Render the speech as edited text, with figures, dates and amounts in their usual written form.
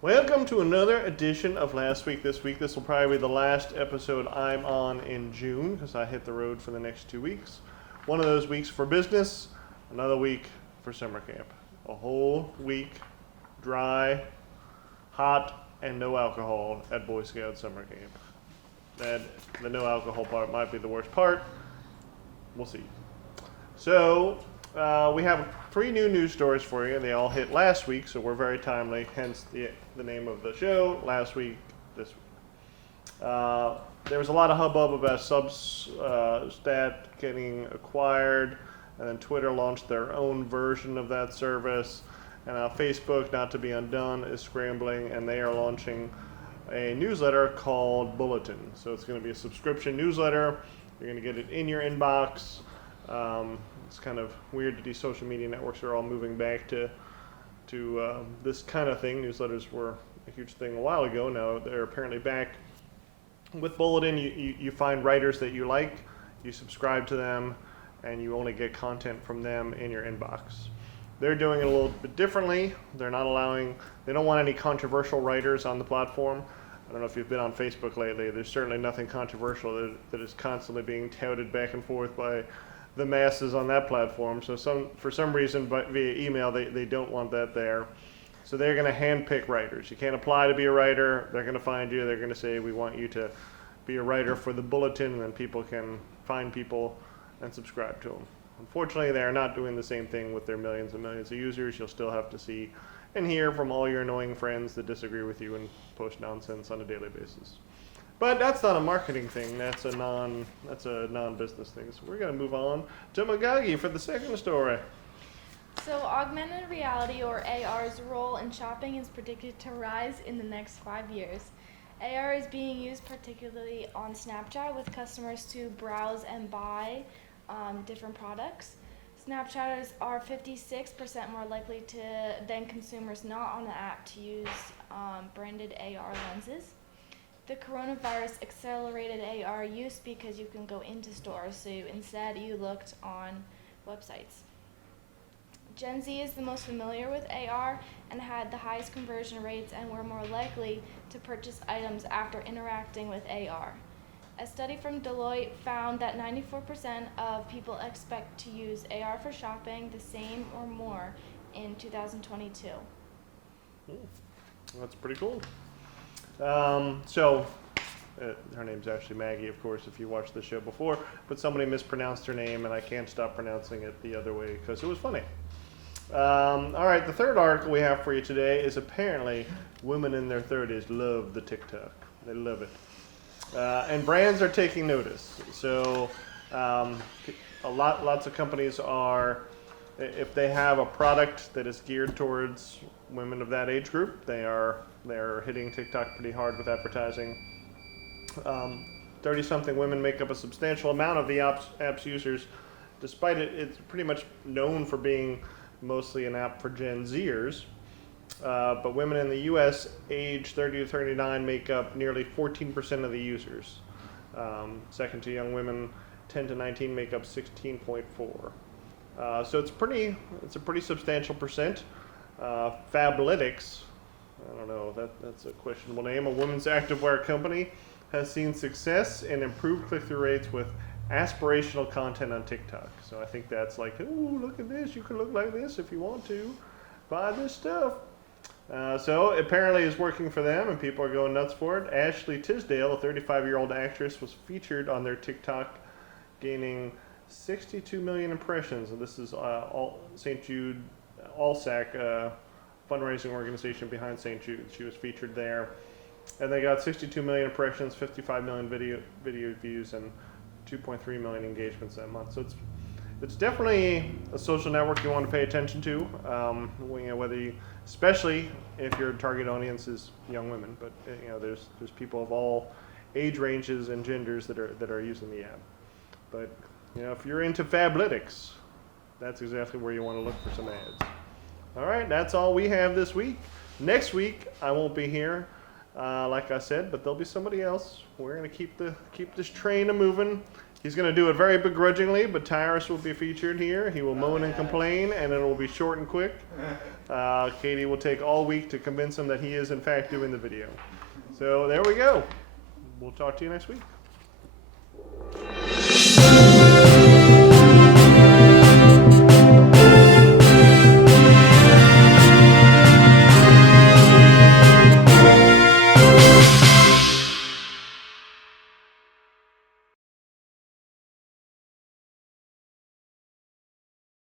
Welcome to another edition of Last Week This Week. This will probably be the last episode I'm on in June because I hit the road for the next 2 weeks. One of those weeks for business, another week for summer camp. A whole week, dry, hot, and no alcohol at Boy Scout summer camp. And the no alcohol part might be the worst part. We'll see. So, we have 3 new news stories for you. They all hit last week, so we're very timely, hence the name of the show, Last Week, This Week. There was a lot of hubbub about Substat getting acquired, and then Twitter launched their own version of that service. And Facebook, not to be undone, is scrambling, and they are launching a newsletter called Bulletin. So it's going to be a subscription newsletter. You're going to get it in your inbox. It's kind of weird that these social media networks are all moving back to this kind of thing. Newsletters were a huge thing a while ago. Now they're apparently back. With Bulletin, you find writers that you like, you subscribe to them, and you only get content from them in your inbox. They're doing it a little bit differently. They don't want any controversial writers on the platform. I don't know if you've been on Facebook lately. There's certainly nothing controversial that is constantly being touted back and forth by the masses on that platform. So for some reason, via email, they don't want that there. So they're going to handpick writers. You can't apply to be a writer. They're going to find you. They're going to say, we want you to be a writer for the Bulletin, and then people can find people and subscribe to them. Unfortunately, they are not doing the same thing with their millions and millions of users. You'll still have to see and hear from all your annoying friends that disagree with you and post nonsense on a daily basis. But that's not a marketing thing. That's a non-business thing. So we're going to move on to Magagi for the second story. So augmented reality, or AR's role in shopping is predicted to rise in the next 5 years. AR is being used particularly on Snapchat with customers to browse and buy different products. Snapchatters are 56% more likely than consumers not on the app to use branded AR lenses. The coronavirus accelerated AR use because you can go into stores, so instead you looked on websites. Gen Z is the most familiar with AR and had the highest conversion rates and were more likely to purchase items after interacting with AR. A study from Deloitte found that 94% of people expect to use AR for shopping, the same or more in 2022. That's pretty cool. Her name's actually Maggie, of course, if you watched the show before, but somebody mispronounced her name, and I can't stop pronouncing it the other way because it was funny. All right, the third article we have for you today is apparently women in their 30s love the TikTok. They love it. And brands are taking notice. So lots of companies are, if they have a product that is geared towards women of that age group, they're hitting TikTok pretty hard with advertising. 30-something women make up a substantial amount of the app's users, despite it's pretty much known for being mostly an app for Gen Zers. But women in the U.S. age 30 to 39 make up nearly 14% of the users. Second to young women, 10 to 19 make up 16.4. So it's a pretty substantial percent. Fabletics, I don't know, that's a questionable name, a women's activewear company, has seen success and improved click-through rates with aspirational content on TikTok. So I think that's like, oh, look at this, you can look like this if you want to. Buy this stuff. So apparently it's working for them, and people are going nuts for it. Ashley Tisdale, a 35-year-old actress, was featured on their TikTok, gaining 62 million impressions. And this is St. Jude Allsac, fundraising organization behind St. Jude. She was featured there, and they got 62 million impressions, 55 million video views, and 2.3 million engagements that month. So it's definitely a social network you want to pay attention to, especially if your target audience is young women. But there's people of all age ranges and genders that are using the app. But if you're into Fabletics, that's exactly where you want to look for some ads. All right, that's all we have this week. Next week I won't be here, like I said, but there'll be somebody else. We're gonna keep this train a moving, He's going to do it very begrudgingly, but Tyrus will be featured here. He will moan and complain, and it will be short and quick. Katie will take all week to convince him that he is, in fact, doing the video. So there we go. We'll talk to you next week.